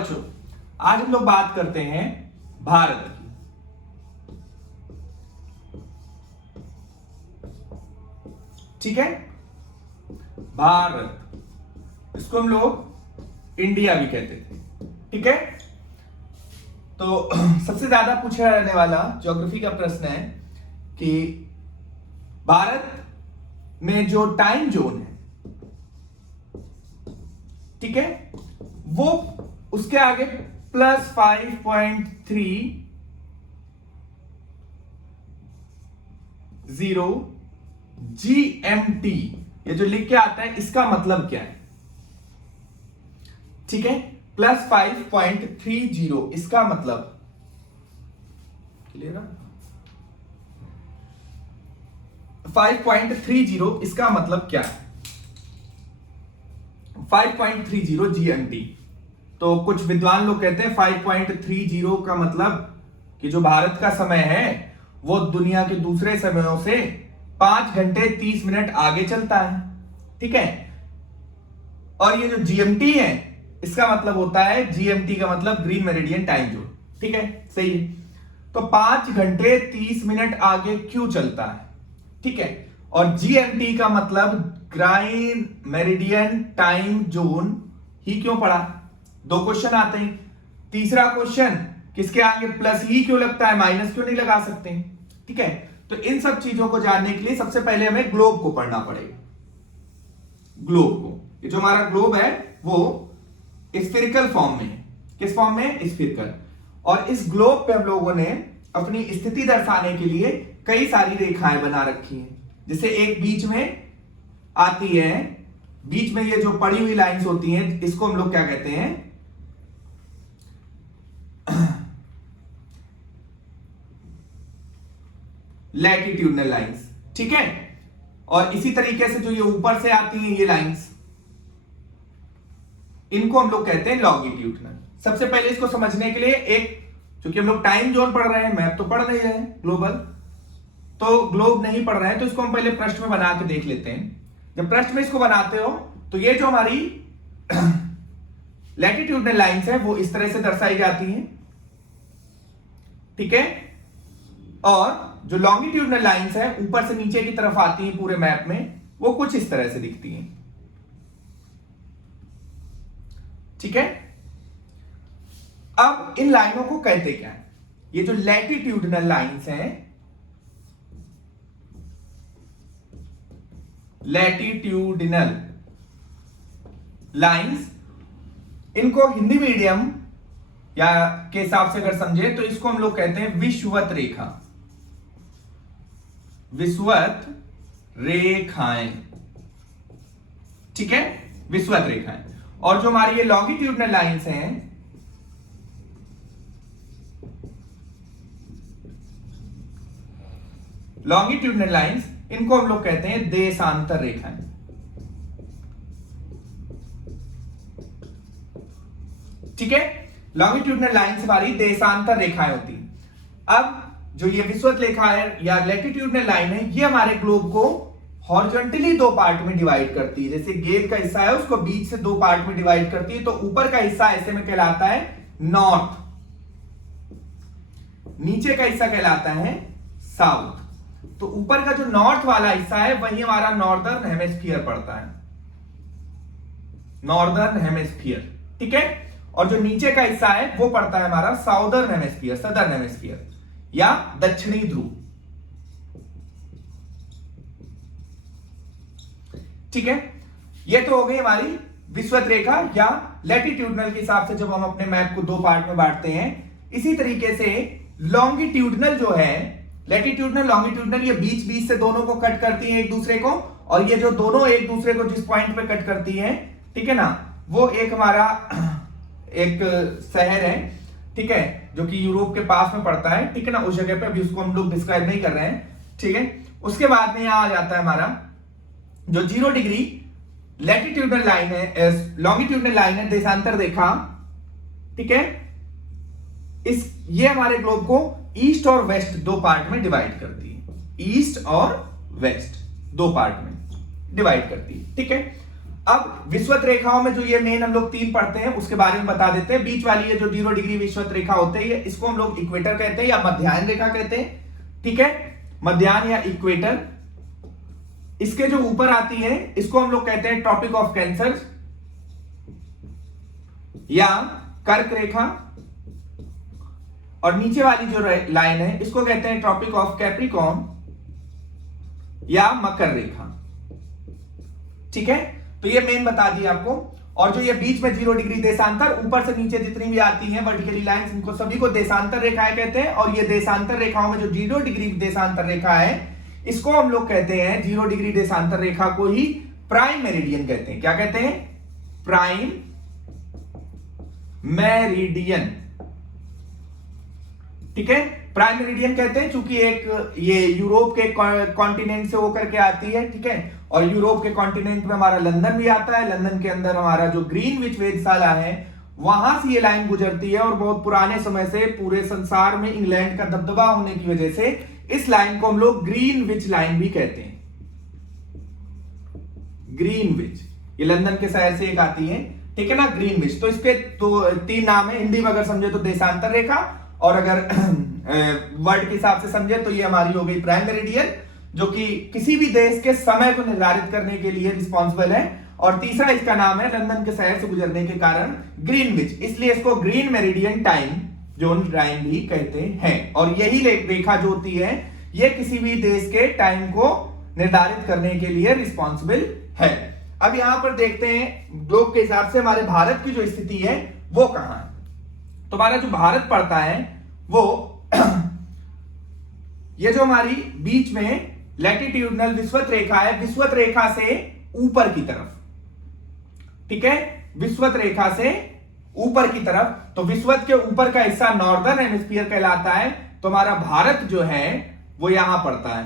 आज हम लोग बात करते हैं भारत की। ठीक है, भारत, इसको हम लोग इंडिया भी कहते थे। ठीक है, तो सबसे ज्यादा पूछा जाने वाला ज्योग्राफी का प्रश्न है कि भारत में जो टाइम जोन है, ठीक है, वो उसके आगे +5.30 GMT ये जो लिख के आता है, इसका मतलब क्या है? ठीक है, +5.30 इसका मतलब क्लियर है? 5.30 इसका मतलब क्या है? 5.30 GMT। तो कुछ विद्वान लोग कहते हैं 5.30 का मतलब कि जो भारत का समय है वो दुनिया के दूसरे समयों से 5 घंटे 30 मिनट आगे चलता है। ठीक है, और ये जो जीएमटी है इसका मतलब होता है, जीएमटी का मतलब ग्रीन मेरिडियन टाइम जोन। ठीक है, सही है। तो 5 घंटे 30 मिनट आगे क्यों चलता है? ठीक है, और जीएमटी का मतलब ग्रीन मेरिडियन टाइम जोन ही क्यों पड़ा? दो क्वेश्चन आते हैं। तीसरा क्वेश्चन, किसके आगे प्लस ही क्यों लगता है, माइनस क्यों नहीं लगा सकते? ठीक है, तो इन सब चीजों को जानने के लिए सबसे पहले हमें ग्लोब को पढ़ना पड़ेगा। ग्लोब को, ये जो हमारा ग्लोब है वो स्फेरिकल फॉर्म में है। किस फॉर्म में? स्फेरिकल। और इस ग्लोब पे हम लोगों ने अपनी स्थिति दर्शाने के लिए कई सारी रेखाएं बना रखी हैं। जैसे एक बीच में आती है, बीच में ये जो पड़ी हुई लाइंस होती हैं, इसको हम लोग क्या कहते हैं? Latitudinal lines. ठीक है, और इसी तरीके से जो ये ऊपर से आती हैं ये लाइंस, इनको हम लोग कहते हैं लॉन्गिट्यूडनल। सबसे पहले इसको समझने के लिए एक, क्योंकि हम लोग टाइम जोन पढ़ रहे हैं, मैप तो पढ़ रहे हैं ग्लोबल, तो ग्लोब नहीं पढ़ रहे हैं, तो इसको हम पहले पृष्ठ में बना के देख लेते हैं। जब पृष्ठ में इसको बनाते हो तो ये जो हमारी लैटिट्यूडनल लाइंस है वो इस तरह से दर्शाई जाती हैं। ठीक है, और जो लॉन्गिट्यूडनल लाइंस है ऊपर से नीचे की तरफ आती हैं पूरे मैप में, वो कुछ इस तरह से दिखती हैं। ठीक है, अब इन लाइनों को कहते क्या है? ये जो लैटिट्यूडनल लाइंस हैं, लैटिट्यूडनल लाइंस, इनको हिंदी मीडियम या के हिसाब से अगर समझे तो इसको हम लोग कहते हैं विषुवत रेखा, विषुवत रेखाएं। ठीक है, विषुवत रेखाएं। और जो हमारी ये लॉन्गिट्यूडनल लाइंस हैं, लॉन्गिट्यूडनल लाइंस, इनको हम लोग कहते हैं देशांतर रेखाएं। ठीक है, लॉन्गिट्यूडनल लाइंस हमारी देशांतर रेखाएं होती हैं। अब जो ये विषुवत रेखा है या लैटिट्यूडनल लाइन है, ये हमारे ग्लोब को हॉरिजॉन्टली दो पार्ट में डिवाइड करती है। जैसे गेंद का हिस्सा है उसको बीच से दो पार्ट में डिवाइड करती है, तो ऊपर का हिस्सा ऐसे में कहलाता है नॉर्थ, नीचे का हिस्सा कहलाता है साउथ। तो ऊपर का जो नॉर्थ वाला हिस्सा है वही हमारा नॉर्दर्न हेमिस्फीयर पड़ता है, नॉर्दर्न हेमिस्फीयर। ठीक है, और जो नीचे का हिस्सा है वो पड़ता है हमारा साउदर्न हेमिस्फीयर, सदर्न हेमिस्फीयर या दक्षिणी ध्रुव। ठीक है, ये तो हो गई हमारी विषुवत रेखा या लैटिट्यूडनल के हिसाब से जब हम अपने मैप को दो पार्ट में बांटते हैं। इसी तरीके से लॉन्गिट्यूडनल जो है, लैटिट्यूडनल लॉन्गिट्यूडनल, ये बीच बीच से दोनों को कट करती है एक दूसरे को, और ये जो दोनों एक दूसरे को जिस पॉइंट पे कट करती है, ठीक है ना, वो एक हमारा एक शहर है, ठीक है, जो कि यूरोप के पास में पड़ता है। ठीक है ना, उस जगह पे अभी उसको हम लोग डिस्क्राइब नहीं कर रहे हैं। ठीक है, उसके बाद में यहां आ जाता है हमारा जो 0 डिग्री लैटिट्यूडनल लाइन है, लॉन्गिट्यूडनल लाइन है, देशांतर रेखा। ठीक है, ये हमारे ग्लोब को ईस्ट और वेस्ट दो पार्ट में डिवाइड करती है, ईस्ट और वेस्ट दो पार्ट में डिवाइड करती है। ठीक है, अब विषुवत रेखाओं में जो ये मेन हम लोग 3 पढ़ते हैं उसके बारे में बता देते हैं। बीच वाली ये जो 0 डिग्री विषुवत रेखा होते हैं इसको हम लोग इक्वेटर कहते हैं या मध्याह्न रेखा कहते हैं। ठीक है, मध्याह्न या इक्वेटर। इसके जो ऊपर आती है इसको हम लोग कहते हैं ट्रॉपिक ऑफ कैंसर या कर्क रेखा, और नीचे वाली जो लाइन है इसको कहते हैं ट्रॉपिक ऑफ कैप्रिकॉर्न या मकर रेखा। ठीक है, तो ये मेन बता दिया आपको। और जो ये बीच में 0 डिग्री देशांतर, ऊपर से नीचे जितनी भी आती हैं वर्टिकली लाइंस, इनको सभी को देशांतर रेखाएं कहते हैं। और ये देशांतर रेखाओं में जो 0 डिग्री देशांतर रेखा है इसको हम लोग कहते हैं, 0 डिग्री देशांतर रेखा को ही प्राइम मेरिडियन कहते हैं। क्या कहते हैं? Prime meridian. ठीक है, प्राइम मेरिडियन कहते हैं क्योंकि एक ये यूरोप के कॉन्टिनेंट से होकर के आती है। ठीक है, और यूरोप के कॉन्टिनेंट में हमारा लंदन भी आता है। लंदन के अंदर हमारा जो ग्रीनविच वेधशाला है वहां से ये लाइन गुजरती है, और बहुत पुराने समय से पूरे संसार में इंग्लैंड का दबदबा होने की वजह से इस लाइन को हम लोग ग्रीनविच लाइन भी कहते हैं। ग्रीनविच, ये लंदन के शहर से एक आती है। ठीक है ना, ग्रीनविच। तो इसके तो 3 नाम है। हिंदी में अगर समझे तो देशांतर रेखा, और अगर वर्ड के हिसाब से समझे तो ये हमारी हो गई प्राइम मेरिडियन, जो कि किसी भी देश के समय को निर्धारित करने के लिए रिस्पॉन्सिबल है। और तीसरा इसका नाम है लंदन के शहर से गुजरने के कारण ग्रीनविच, इसलिए इसको green meridian time zone line भी कहते हैं। और यही रेखा जो होती है ये किसी भी देश के टाइम को निर्धारित करने के लिए रिस्पॉन्सिबल है। अब यहां पर देखते हैं ग्लोब के हिसाब से हमारे भारत की जो स्थिति है वो कहां है। तो हमारा जो भारत पड़ता है वो ये जो हमारी बीच में लैटिट्यूडनल विषुवत रेखा है, विषुवत रेखा से ऊपर की तरफ। ठीक है, विषुवत रेखा से ऊपर की तरफ। तो विषुवत के ऊपर का हिस्सा नॉर्दर्न हेमिस्फीयर कहलाता है। तो हमारा भारत जो है वो यहां पड़ता है,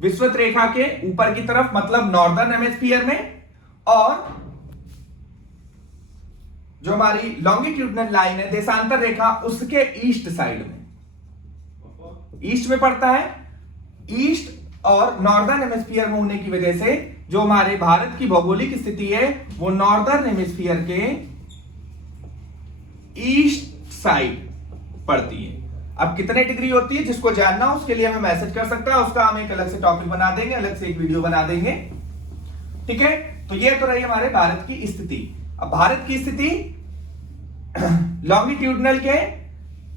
विषुवत रेखा के ऊपर की तरफ, मतलब नॉर्दर्न हेमिस्फीयर में। और जो हमारी लॉन्गिट्यूडनल लाइन है, देशांतर रेखा, उसके ईस्ट साइड में, ईस्ट में पड़ता है। ईस्ट और नॉर्दर्न हेमिस्फीयर में होने की वजह से जो हमारे भारत की भौगोलिक स्थिति है वो नॉर्दर्न हेमिस्फीयर के ईस्ट साइड पड़ती है। अब कितने डिग्री होती है जिसको जानना हो उसके लिए हमें मैसेज कर सकता है, उसका हम एक अलग से टॉपिक बना देंगे, अलग से एक वीडियो बना देंगे। ठीक है, तो ये तो रही हमारे भारत की स्थिति। अब भारत की स्थिति लॉन्गिट्यूडनल के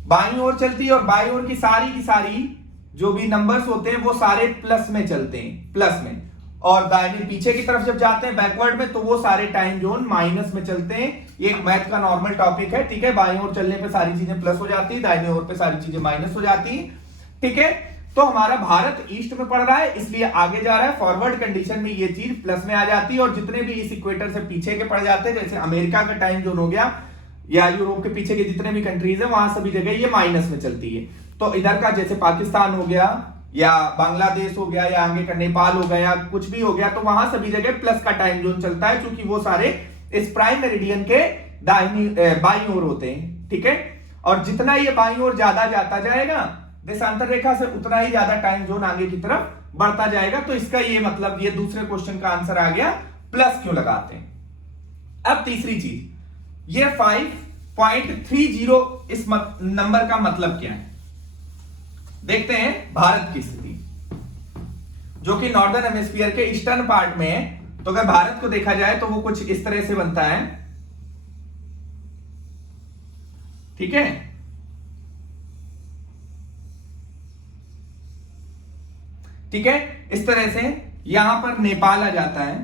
बाईं ओर चलती है, और बाईं ओर की सारी जो भी नंबर्स होते हैं वो सारे प्लस में चलते हैं, प्लस में। और दाहिने पीछे की तरफ जब जाते हैं बैकवर्ड में तो वो सारे टाइम जोन माइनस में चलते हैं। ये एक मैथ का नॉर्मल टॉपिक है। ठीक है, बाईं ओर चलने पे सारी चीजें प्लस हो जाती है, दाहिने ओर पे सारी चीजें माइनस हो जाती है। ठीक है, तो हमारा भारत ईस्ट में पड़ रहा है इसलिए आगे जा रहा है। फॉरवर्ड कंडीशन में ये चीज प्लस में आ जाती है, और जितने भी इस इक्वेटर से पीछे के पड़ जाते हैं, जैसे अमेरिका का टाइम जोन हो गया या यूरोप के पीछे के जितने भी कंट्रीज है वहां सभी जगह ये माइनस में चलती है। तो इधर का जैसे पाकिस्तान हो गया या बांग्लादेश हो गया या आगे का नेपाल हो गया या कुछ भी हो गया, तो वहां सभी जगह प्लस का टाइम जोन चलता है, क्योंकि वो सारे इस प्राइम मेरिडियन के बाईं ओर होते हैं। ठीक है, और जितना ये बाईं ओर ज्यादा जाता जाएगा देशांतर रेखा से, उतना ही ज्यादा टाइम जोन आगे की तरफ बढ़ता जाएगा। तो इसका ये मतलब, ये दूसरे क्वेश्चन का आंसर आ गया, प्लस क्यों लगाते हैं। अब तीसरी चीज, ये 5.30 इस नंबर का मतलब क्या है। देखते हैं भारत की स्थिति, जो कि नॉर्दर्न हेमिस्फीयर के ईस्टर्न पार्ट में है। तो अगर भारत को देखा जाए तो वो कुछ इस तरह से बनता है। ठीक है, ठीक है, इस तरह से यहां पर नेपाल आ जाता है।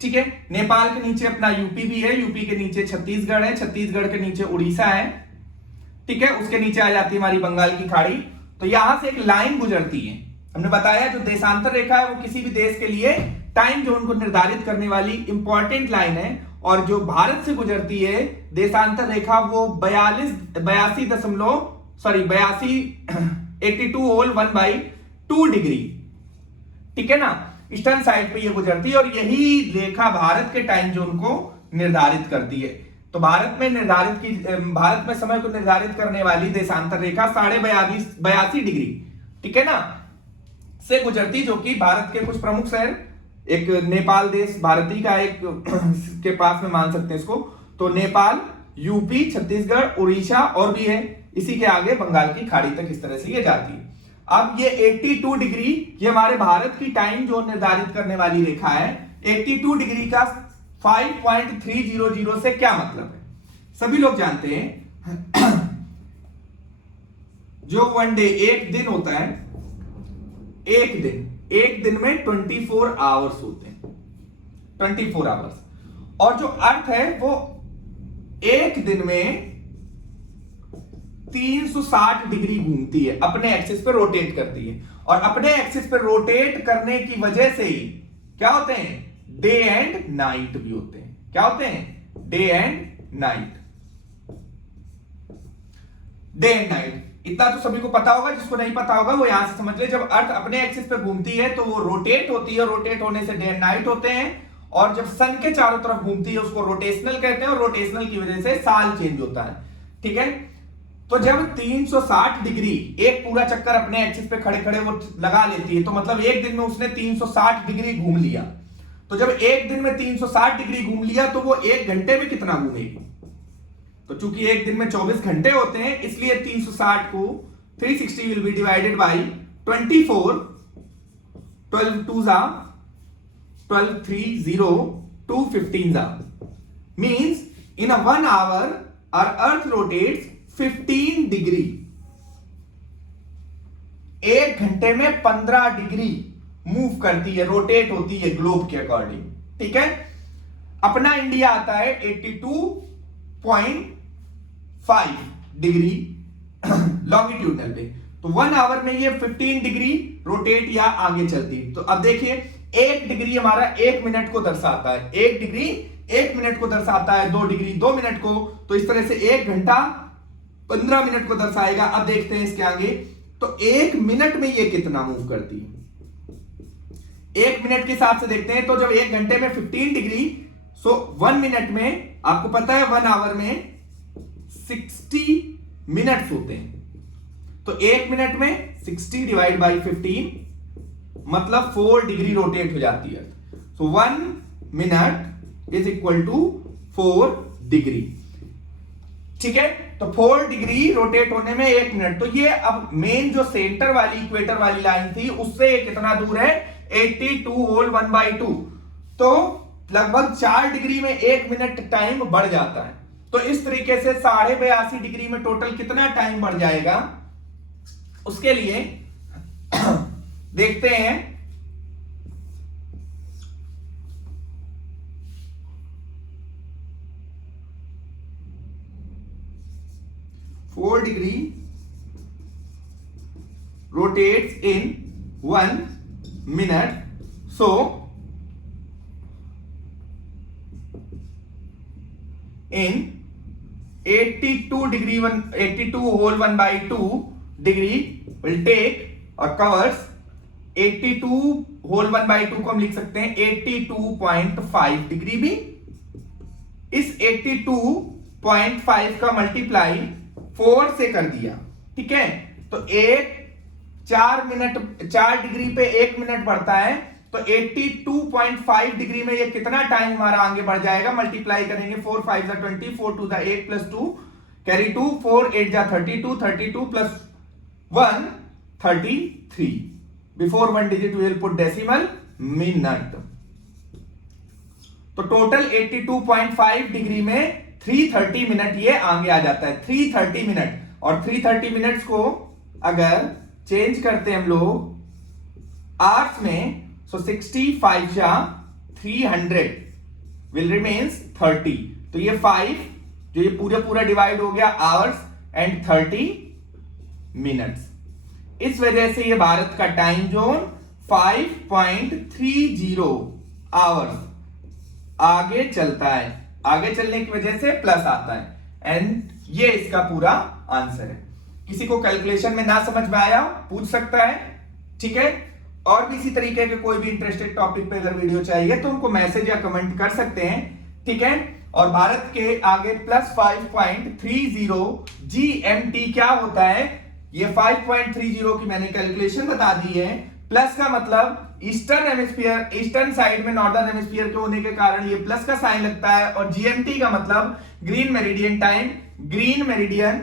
ठीक है, नेपाल के नीचे अपना यूपी भी है, यूपी के नीचे छत्तीसगढ़ है, छत्तीसगढ़ के नीचे उड़ीसा है। ठीक है, उसके नीचे आ जाती है हमारी बंगाल की खाड़ी। तो यहां से एक लाइन गुजरती है। हमने बताया जो देशांतर रेखा है वो किसी भी देश के लिए टाइम जोन को निर्धारित करने वाली इंपॉर्टेंट लाइन है। और जो भारत से गुजरती है देशांतर रेखा वो 82 होल 1/2 डिग्री। ठीक है ना, ईस्टर्न साइड पे ये गुजरती है, और यही रेखा भारत के टाइम जोन को निर्धारित करती है। तो भारत में समय को निर्धारित करने वाली देशांतर रेखा 82.5 डिग्री। ठीक है ना, से गुजरती, जो कि भारत के कुछ प्रमुख शहर, एक नेपाल देश भारती का एक के पास में मान सकते हैं इसको, तो नेपाल, यूपी, छत्तीसगढ़, उड़ीसा और भी है, इसी के आगे बंगाल की खाड़ी तक इस तरह से ये जाती है। अब ये 82 डिग्री, ये हमारे भारत की टाइम जोन निर्धारित करने वाली रेखा है। 82 डिग्री का 5.300 से क्या मतलब है, सभी लोग जानते हैं। जो वन डे, एक दिन होता है, एक दिन में 24 आवर्स होते हैं, 24 आवर्स, और जो अर्थ है वो एक दिन में 360 डिग्री घूमती है, अपने एक्सिस पे रोटेट करती है, और अपने एक्सिस पे रोटेट करने की वजह से ही क्या होते हैं, डे एंड नाइट भी होते हैं। क्या होते हैं, day and night, day and night. इतना तो सभी को पता होगा, जिसको नहीं पता होगा वो यहां से समझ ले। जब अर्थ अपने एक्सिस पे घूमती है तो वो रोटेट होती है, रोटेट होने से डे एंड नाइट होते हैं, और जब सन के चारों तरफ घूमती है उसको रोटेशनल कहते हैं, और रोटेशनल की वजह से साल चेंज होता है। ठीक है, तो जब 360 डिग्री एक पूरा चक्कर अपने एक्सिस पे खड़े खड़े वो लगा लेती है, तो मतलब एक दिन में उसने 360 डिग्री घूम लिया। तो जब एक दिन में 360 डिग्री घूम लिया तो वो एक घंटे में कितना घूमेगी, तो चूंकि एक दिन में 24 घंटे होते हैं, इसलिए 360 को 360 विल बी डिवाइडेड बाय 24, 12 2 जा 12 3 0 2 15 जा, means in a 1 hour our earth rotates 15 degree. एक घंटे में 15 डिग्री मूव करती है, रोटेट होती है ग्लोब के अकॉर्डिंग। ठीक है, अपना इंडिया आता है 82.5 डिग्री लॉन्गिट्यूडनल पे, तो 1 आवर में ये 15 डिग्री रोटेट या आगे चलती। तो अब देखिए, 1 डिग्री हमारा 1 मिनट को दर्शाता है, 1 डिग्री 1 मिनट को दर्शाता है, 2 डिग्री 2 मिनट को, तो इस तरह से 1 घंटा 15 मिनट को दर्शाएगा। अब देखते हैं इसके आगे, तो 1 मिनट में ये कितना मूव करती है, 1 मिनट के हिसाब से देखते हैं। तो जब 1 घंटे में 15 डिग्री, सो 1 मिनट में आपको पता है 1 आवर में 60 मिनट्स होते हैं, तो 1 मिनट में 60 डिवाइड बाई 15 मतलब 4 डिग्री रोटेट हो जाती है। So 1 minute is equal to 4 degree. ठीक है, तो 4 डिग्री रोटेट होने में 1 मिनट। तो ये अब मेन जो सेंटर वाली इक्वेटर वाली लाइन थी उससे ये कितना दूर है, 82 होल 1/2, तो लगभग 4 डिग्री में 1 मिनट टाइम बढ़ जाता है। तो इस तरीके से 82.5 डिग्री में टोटल कितना टाइम बढ़ जाएगा, उसके लिए देखते हैं। Four degree rotates in 1 minute, so in 82 degree 82 whole 1/2 degree will take or covers 82 whole 1/2 को हम लिख सकते हैं 82.5 डिग्री भी। इस 82.5 का मल्टीप्लाई 4 से कर दिया। ठीक है, तो 4 डिग्री पे 1 मिनट बढ़ता है, तो 82.5 डिग्री में ये कितना टाइम हमारा आगे बढ़ जाएगा, मल्टीप्लाई करेंगे 4 5 जा 20, 4 2 जा 8 प्लस 2 कैरी 2, 4 8 जा 32, 32 plus 1 33। Before 1 digit we will put decimal minute. तो टोटल 82.5 डिग्री में 330 मिनट ये आगे आ जाता है, 330 मिनट। और 330 मिनट्स को अगर चेंज करते हैं हम लोग आवर्स में, सो 65 या 300 विल रिमेन्स 30। तो ये 5 जो ये पूरा डिवाइड हो गया आवर्स एंड 30 मिनट्स। इस वजह से ये भारत का टाइम जोन 5.30 आवर्स आगे चलता है। आगे चलने की वजह से प्लस आता है, एंड ये इसका पूरा आंसर है। किसी को कैलकुलेशन में ना समझ में आया पूछ सकता है। ठीक है, और भी इसी तरीके के कोई भी इंटरेस्टेड टॉपिक पे अगर वीडियो चाहिए तो उनको मैसेज या कमेंट कर सकते हैं। ठीक है, और भारत के आगे +5.30 GMT क्या होता है, ये 5.30 की मैंने कैलकुलेशन बता दी है। प्लस का मतलब ईस्टर्न हेमिस्फीयर, ईस्टर्न साइड में नॉर्दर्न हेमिस्फीयर के होने के कारण ये प्लस का साइन लगता है। और जीएमटी का मतलब green meridian time, green meridian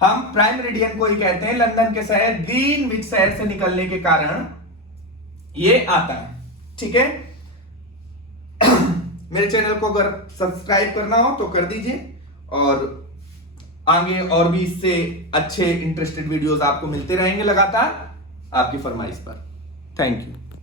हम प्राइम मेरिडियन को ही कहते हैं। लंदन के शहर ग्रीनविच शहर से निकलने के कारण ये आता है। ठीक है, मेरे चैनल को अगर सब्सक्राइब करना हो तो कर दीजिए, और आगे और भी इससे अच्छे इंटरेस्टेड वीडियोस आपको मिलते रहेंगे लगातार आपकी फरमाइश पर। Thank you.